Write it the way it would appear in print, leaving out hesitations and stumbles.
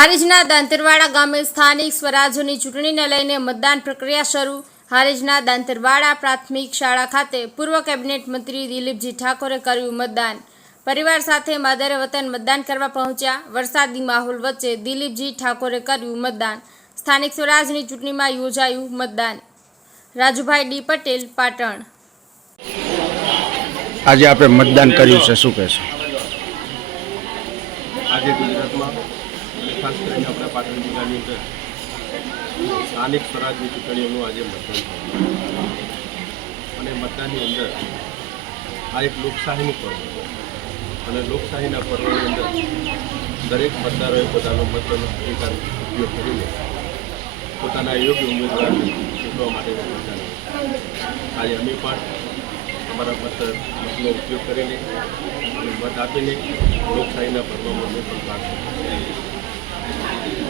હારીજના દાંતરવાડા ગામે સ્થાનિક સ્વરાજ્યની ચૂંટણીને લઈને મતદાન પ્રક્રિયા શરૂ। હારીજના દાંતરવાડા પ્રાથમિક શાળા ખાતે પૂર્વ કેબિનેટ મંત્રી દિલીપજી ઠાકોરે કર્યું મતદાન। પરિવાર સાથે માદરે વતન મતદાન કરવા પહોંચ્યા। વરસાદી માહોલ વચ્ચે દિલીપજી ઠાકોરે કર્યું મતદાન। સ્થાનિક સ્વરાજની ચૂંટણીમાં યોજાયું મતદાન। રાજુભાઈ ડી પટેલ, પાટણ। આજે આપણે મતદાન કર્યું છે, શું કહેશો? આજે ગુજરાતમાં ખાસ કરીને આપણા પાટણ જિલ્લાની અંદર સ્થાનિક સ્વરાજની ચૂંટણીઓનું આજે મતદાન થયું અને મતદાનની અંદર આ એક લોકશાહીનું પર્વ અને લોકશાહીના પર્વની અંદર દરેક મતદારોએ પોતાનો મતનો અધિકાર ઉપયોગ કરીને પોતાના યોગ્ય ઉમેદવારને ચૂંટવા માટેનું મતદાન આજે અમે પણ અમારા મતનો ઉપયોગ કરીને અને મત આપીને લોકશાહીના પર્વમાં અમે પણ ભાગ લીધો।